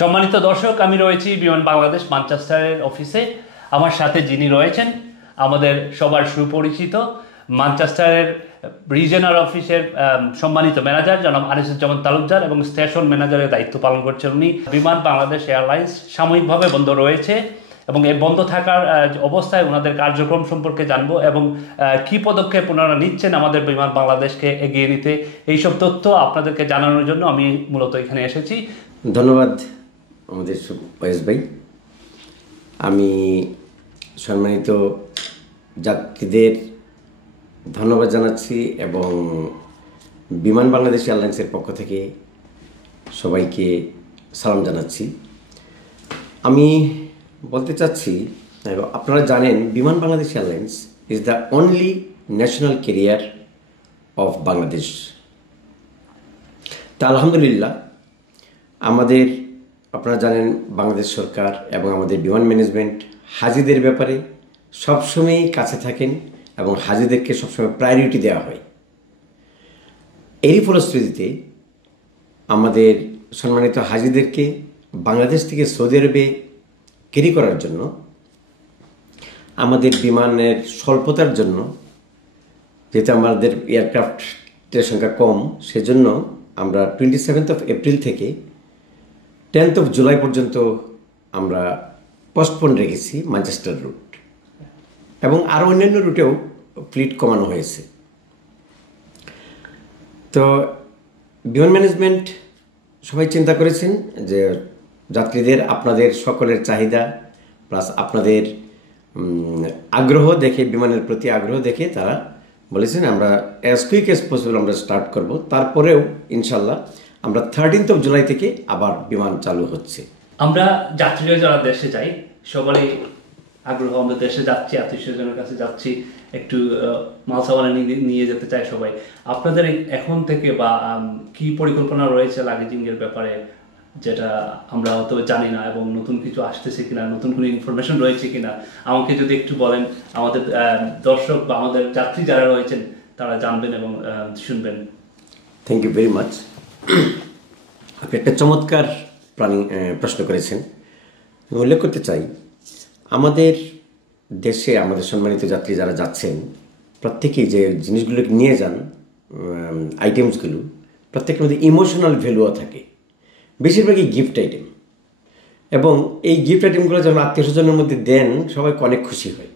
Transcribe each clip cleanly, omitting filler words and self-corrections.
সম্মানিত দর্শক, আমি রয়েছি বিমান বাংলাদেশ ম্যানচেস্টারের অফিসে। আমার সাথে যিনি রয়েছেন আমাদের সবার সুপরিচিত ম্যানচেস্টারের রিজিয়নাল অফিসের সম্মানিত ম্যানেজার জনাব আনিসুজ্জামান তালুকদার এবং স্টেশন ম্যানেজারের দায়িত্ব পালন করছেন উনি। বিমান বাংলাদেশ এয়ারলাইন্স সাময়িকভাবে বন্ধ রয়েছে এবং এই বন্ধ থাকার অবস্থায় ওনাদের কার্যক্রম সম্পর্কে জানবো এবং কী পদক্ষেপ ওনারা নিচ্ছেন আমাদের বিমান বাংলাদেশকে এগিয়ে নিতে, এইসব তথ্য আপনাদেরকে জানানোর জন্য আমি মূলত এখানে এসেছি। ধন্যবাদ আমাদের ওয়েস ভাই। আমি সম্মানিত যাত্রীদের ধন্যবাদ জানাচ্ছি এবং বিমান বাংলাদেশ এয়ারলাইন্সের পক্ষ থেকে সবাইকে সালাম জানাচ্ছি। আমি বলতে চাচ্ছি, আপনারা জানেন বিমান Bangladesh airlines is the only national career of Bangladesh. তা আলহামদুলিল্লাহ আমাদের, আপনারা জানেন বাংলাদেশ সরকার এবং আমাদের বিমান ম্যানেজমেন্ট হাজিদের ব্যাপারে সবসময়ই কাছে থাকেন এবং হাজিদেরকে সবসময় প্রায়োরিটি দেওয়া হয়। এরই ফলশ্রুতিতে আমাদের সম্মানিত হাজিদেরকে বাংলাদেশ থেকে সৌদি আরবে ক্যারি করার জন্য আমাদের বিমানের স্বল্পতার জন্য, যেহেতু আমাদের এয়ারক্রাফটের সংখ্যা কম, সেজন্য আমরা 27 এপ্রিল থেকে 10 জুলাই পর্যন্ত আমরা পোস্টপোন রেখেছি ম্যানচেস্টার রুট এবং আরও অন্যান্য রুটেও ফ্লিট কমানো হয়েছে। তো বিমান ম্যানেজমেন্ট সবাই চিন্তা করেছেন যে যাত্রীদের, আপনাদের সকলের চাহিদা প্লাস আপনাদের আগ্রহ দেখে, বিমানের প্রতি আগ্রহ দেখে তারা বলেছেন আমরা অ্যাজ কুইক অ্যাজ পসিবল আমরা স্টার্ট করব। তারপরেও ইনশাল্লাহ আমরা 13 জুলাই থেকে আবার বিমান চালু হচ্ছে। আমরা যাত্রীরা যারা দেশে যাই সবারই আগ্রহ, আমরা দেশে যাচ্ছি, আত্মীয়স্বজনের কাছে যাচ্ছি, একটু মাল সামানা নিয়ে যেতে চাই সবাই। আপনাদের এখন থেকে বা কি পরিকল্পনা রয়েছে লাগেজিংয়ের ব্যাপারে, যেটা আমরা হয়তো জানি না, এবং নতুন কিছু আসতেছে কিনা, নতুন কোনো ইনফরমেশন রয়েছে কিনা আমাকে যদি একটু বলেন, আমাদের দর্শক বা আমাদের যাত্রী যারা রয়েছেন তারা জানবেন এবং শুনবেন। Thank you very much. আপনি একটা চমৎকার প্রশ্ন করেছেন। আমি উল্লেখ করতে চাই, আমাদের দেশে আমাদের সম্মানিত যাত্রী যারা যাচ্ছেন প্রত্যেকেই যে জিনিসগুলো নিয়ে যান, আইটেমসগুলো, প্রত্যেকের মধ্যে ইমোশনাল ভ্যালুও থাকে, বেশিরভাগই গিফট আইটেম। এবং এই গিফট আইটেমগুলো যখন আত্মীয় স্বজনের মধ্যে দেন সবাই অনেক খুশি হয়।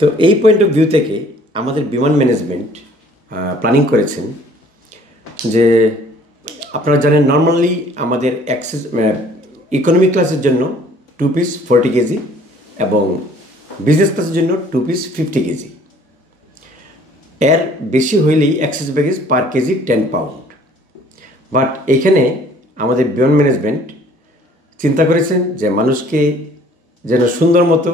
তো এই পয়েন্ট অফ ভিউ থেকে আমাদের বিমান ম্যানেজমেন্ট প্ল্যানিং করেছেন যে, আপনারা জানেন নর্মালি আমাদের ইকোনমি ক্লাসের জন্য 2 পিস 40 কেজি এবং বিজনেস ক্লাসের জন্য 2 পিস 50 কেজি। এর বেশি হইলেই excess baggage per kg 10 pound. But এখানে আমাদের বিমান ম্যানেজমেন্ট চিন্তা করেছেন যে মানুষকে যেন সুন্দর মতো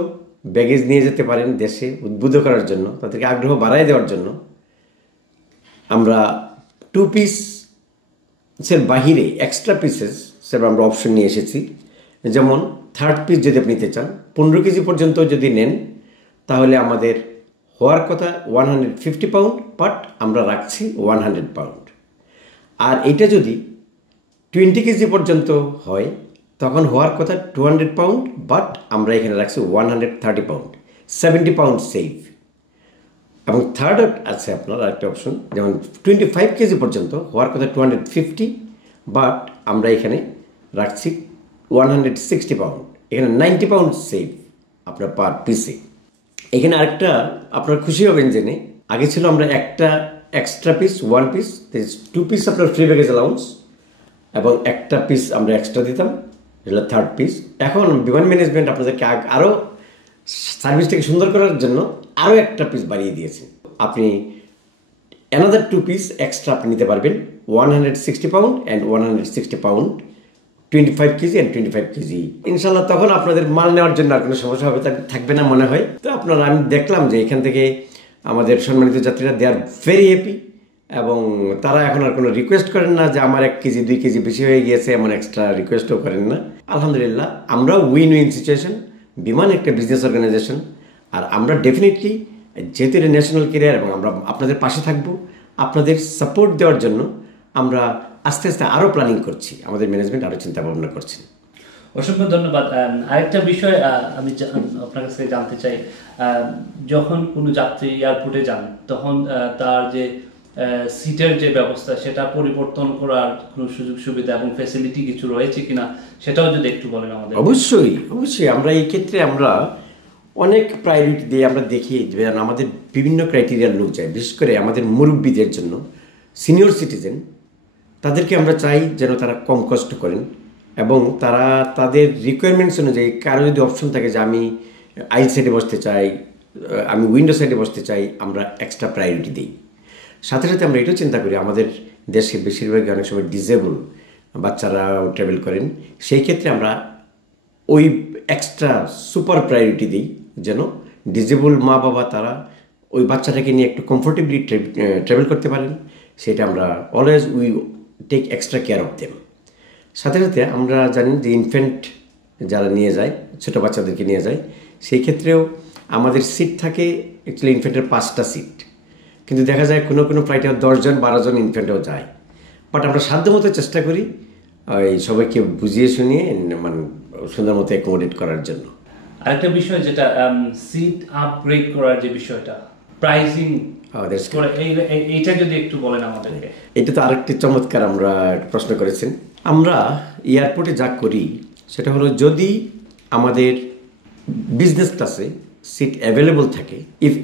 ব্যাগেজ নিয়ে যেতে পারেন দেশে, উদ্বুদ্ধ করার জন্য, তাদেরকে আগ্রহ বাড়াই দেওয়ার জন্য আমরা 2 পিসের বাহিরে এক্সট্রা পিসেস সেটা আমরা অপশন নিয়ে এসেছি। যেমন 3rd পিস যদি আপনি নিতে চান 15 কেজি পর্যন্ত যদি নেন তাহলে আমাদের হওয়ার কথা 150 পাউন্ড, বাট আমরা রাখছি 100 পাউন্ড। আর এটা যদি 20 কেজি পর্যন্ত হয় তখন হওয়ার কথা 200 পাউন্ড, বাট আমরা এখানে রাখছি 130 পাউন্ড, 70 পাউন্ড সেভ। এবং থার্ড আছে আপনার আরেকটা অপশন, যেমন 25 কেজি পর্যন্ত হওয়ার কথা 250, বাট আমরা এখানে রাখছি 160 পাউন্ড, এখানে 90 পাউন্ড সেভ আপনার পার পিসে। এখানে আরেকটা আপনার খুশি হবেন জেনে, আগে ছিল আমরা একটা এক্সট্রা পিস 1 পিস, 2 পিস আপনার ফ্রি ব্যাগেজ অ্যালাউন্স এবং একটা পিস আমরা এক্সট্রা দিতাম, এটা 3rd পিস। এখন বিমান ম্যানেজমেন্ট আপনাদেরকে আরও সার্ভিসটাকে সুন্দর করার জন্য আরও একটা পিস বাড়িয়ে দিয়েছে। আপনি অ্যানাদার 2 পিস এক্সট্রা আপনি নিতে পারবেন, 160 pound and 160 pound, 25 KG and 25 KG. ইনশাল্লাহ তখন আপনাদের মাল নেওয়ার জন্য আর কোনো সমস্যা হবে থাকবে না মনে হয়। তো আপনারা, আমি দেখলাম যে এখান থেকে আমাদের সম্মানিত যাত্রীরা দে আর ভেরি হ্যাপি এবং তারা এখন আর কোনো রিকোয়েস্ট করেন না যে আমার 1 কেজি 2 কেজি বেশি হয়ে গিয়েছে, এমন এক্সট্রা রিকোয়েস্টও করেন না। আলহামদুলিল্লাহ আমরাও উইন উইন সিচুয়েশন। বিমান একটা বিজনেস অর্গানাইজেশন, আর আমরা ডেফিনেটলি যেহেতু এটা ন্যাশনাল ক্যারিয়ার এবং আমরা আপনাদের পাশে থাকবো, আপনাদের সাপোর্ট দেওয়ার জন্য আমরা আস্তে আস্তে আরও প্ল্যানিং করছি, আমাদের ম্যানেজমেন্ট আরও চিন্তা ভাবনা করছি। অসংখ্য ধন্যবাদ। আরেকটা বিষয় আমি আপনার কাছে জানতে চাই, যখন কোনো যাত্রী এয়ারপোর্টে যান তখন তার যে সিটের যে ব্যবস্থা সেটা পরিবর্তন করার কোনো সুযোগ সুবিধা এবং ফ্যাসিলিটি কিছু রয়েছে কিনা সেটাও যদি একটু বলেন আমাদের। অবশ্যই অবশ্যই, আমরা এই ক্ষেত্রে আমরা অনেক প্রায়োরিটি দিয়ে আমরা দেখি যে আমাদের বিভিন্ন ক্রাইটেরিয়ার লোক যায়, বিশেষ করে আমাদের মুরব্বীদের জন্য, সিনিয়র সিটিজেন, তাদেরকে আমরা চাই যেন তারা কম কষ্ট করেন এবং তারা তাদের রিকোয়ারমেন্টস অনুযায়ী, কারো যদি অপশন থাকে যে আমি আইল সাইডে বসতে চাই, আমি উইন্ডো সাইডে বসতে চাই, আমরা এক্সট্রা প্রায়োরিটি দিই। সাথে সাথে আমরা এটাও চিন্তা করি আমাদের দেশে বেশিরভাগই অনেক সময় ডিসেবল বাচ্চারা ট্রাভেল করেন, সেই ক্ষেত্রে আমরা ওই এক্সট্রা সুপার প্রায়োরিটি দিই যেন ডিসেবল মা বাবা তারা ওই বাচ্চাটাকে নিয়ে একটু কমফোর্টেবলি ট্রাভেল করতে পারেন, সেটা আমরা always we take extra care of them. সাথে সাথে আমরা জানি যে ইনফ্যান্ট যারা নিয়ে যায়, ছোটো বাচ্চাদেরকে নিয়ে যায়, সেই ক্ষেত্রেও আমাদের সিট থাকে অ্যাকচুয়ালি ইনফ্যান্টের 5টা সিট, কিন্তু দেখা যায় কোনো কোনো ফ্লাইটে 10 জন 12 জন ইনফ্যান্টও যায়। বাট আমরা সাধ্যমতো চেষ্টা করি ওই সবাইকে বুঝিয়ে শুনিয়ে মানে সুন্দর মতো অ্যাকোমোডেট করার জন্য। আরেকটা বিষয় যেটা সিট আপগ্রেড করার যে বিষয়টা, প্রাইসিং এইটা যদি একটু বলেন আমাদেরকে। এটা তো আরেকটি চমৎকার আমরা প্রশ্ন করেছেন। আমরা এয়ারপোর্টে যা করি সেটা হলো, যদি আমাদের বিজনেস ক্লাসে সিট অ্যাভেলেবল থাকে, if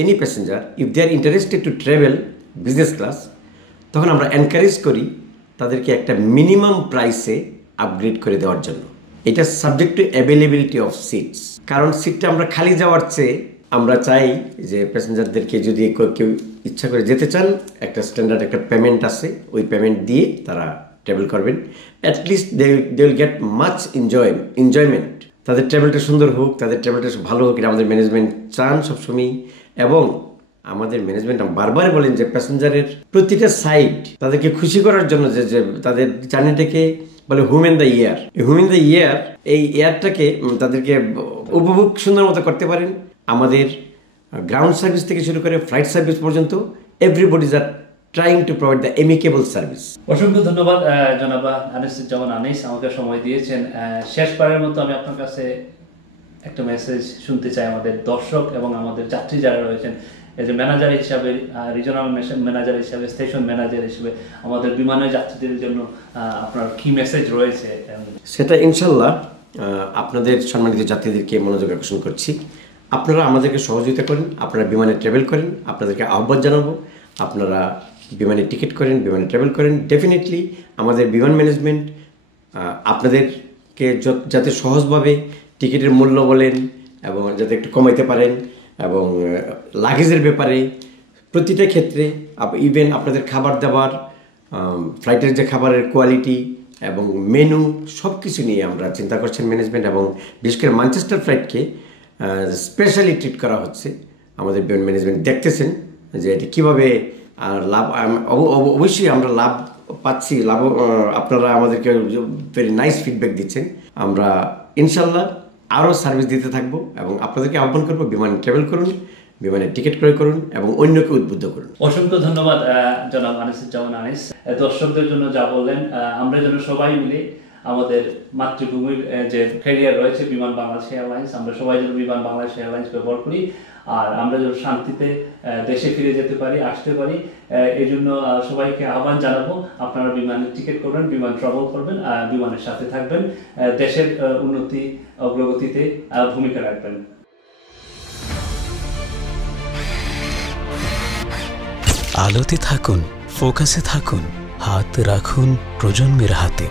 any passenger if they are interested to travel business class, তখন আমরা এনকারেজ করি তাদেরকে একটা মিনিমাম প্রাইসে আপগ্রেড করে দেওয়ার জন্য। এটা subject to availability of seats, কারণ সিটটা আমরা খালি যাওয়ার চেয়ে আমরা চাই যে প্যাসেঞ্জারদেরকে যদি কেউ ইচ্ছা করে যেতে চান, একটা স্ট্যান্ডার্ড একটা পেমেন্ট আছে, ওই পেমেন্ট দিয়ে তারা ট্রাভেল করবেন। At least they will get much enjoyment. তাদের ট্রাভেলটা সুন্দর হোক, তাদের ট্রাভেলটা ভালো হোক, এটা আমাদের ম্যানেজমেন্ট চান সবসময়। এবং আমাদের ম্যানেজমেন্ট বারবার বলেন যে প্যাসেঞ্জারের প্রতিটা সাইড তাদেরকে খুশি করার জন্য যে তাদের জার্নিটাকে বলে হোম ইন দ্য ইয়ার, এই ইয়ারটাকে তাদেরকে উপভোগ সুন্দর মতো করতে পারেন। আমাদের গ্রাউন্ড সার্ভিস থেকে শুরু করে ফ্লাইট সার্ভিস পর্যন্ত everybody's are trying to provide the amicable service. অসংখ্য ধন্যবাদ জনাব আনিসুজ্জামান আনিস, আমাকে সময় দিয়েছেন। শেষবারের মতো আমি আপনার কাছে একটা মেসেজ শুনতে চাই আমাদের দর্শক এবং আমাদের যাত্রী যারা রয়েছেন, এজ এ ম্যানেজার হিসাবে, রিজনাল ম্যানেজার হিসাবে, স্টেশন ম্যানেজার হিসেবে আমাদের বিমানের যাত্রীদের জন্য আপনার কি মেসেজ রয়েছে? সেটা ইনশাল্লাহ আপনাদের সম্মানিত যাত্রীদেরকে মনোযোগ আকর্ষণ করছি। আপনারা আমাদেরকে সহযোগিতা করেন, আপনারা বিমানে ট্রাভেল করেন, আপনাদেরকে আহ্বান জানাবো আপনারা বিমানে টিকিট করেন, বিমানে ট্রাভেল করেন। ডেফিনেটলি আমাদের বিমান ম্যানেজমেন্ট আপনাদেরকে যাতে সহজভাবে টিকিটের মূল্য বলেন এবং যাতে একটু কমাইতে পারেন, এবং লাগেজের ব্যাপারে প্রতিটা ক্ষেত্রে ইভেন আপনাদের খাবার দাবার, ফ্লাইটের যে খাবারের কোয়ালিটি এবং মেনু সব কিছু নিয়ে আমরা চিন্তা করছেন ম্যানেজমেন্ট। এবং বিশেষ করে ম্যানচেস্টার ফ্লাইটকে স্পেশালি ট্রিট করা হচ্ছে। আমাদের বিমান ম্যানেজমেন্ট দেখতেছেন যে এটি কীভাবে লাভ, অবশ্যই আমরা লাভ পাচ্ছি, আপনারা আমাদেরকে ভেরি নাইস ফিডব্যাক দিচ্ছেন। আমরা ইনশাল্লাহ আরও সার্ভিস দিতে থাকবো এবং আপনাদেরকে আহ্বান করবো বিমানে ট্রাভেল করুন, বিমানে টিকিট ক্রয় করুন এবং অন্যকে উদ্বুদ্ধ করুন। অসংখ্য ধন্যবাদ জনাব আনিসুজ্জামান আনিস, দর্শকদের জন্য যা বললেন। আমরা যেন সবাই মিলে আমাদের মাতৃভূমির যে ক্যারিয়ার রয়েছে বিমান বাংলাদেশ এয়ারলাইন্স, আমরা সবাই যেন বিমান বাংলাদেশ এয়ারলাইন্স ব্যবহার করি, আর আমরা যেন শান্তিতে দেশে ফিরে যেতে পারি, আসতে পারি। এই জন্য সবাইকে আহ্বান জানাবো, আপনারা বিমানের টিকিট করবেন, বিমান ট্রাভেল করবেন, বিমানের সাথে থাকবেন, দেশের উন্নতি অগ্রগতিতে ভূমিকা রাখবেন। আলোতে থাকুন, ফোকাসে থাকুন, হাত রাখুন প্রজন্মের হাতে।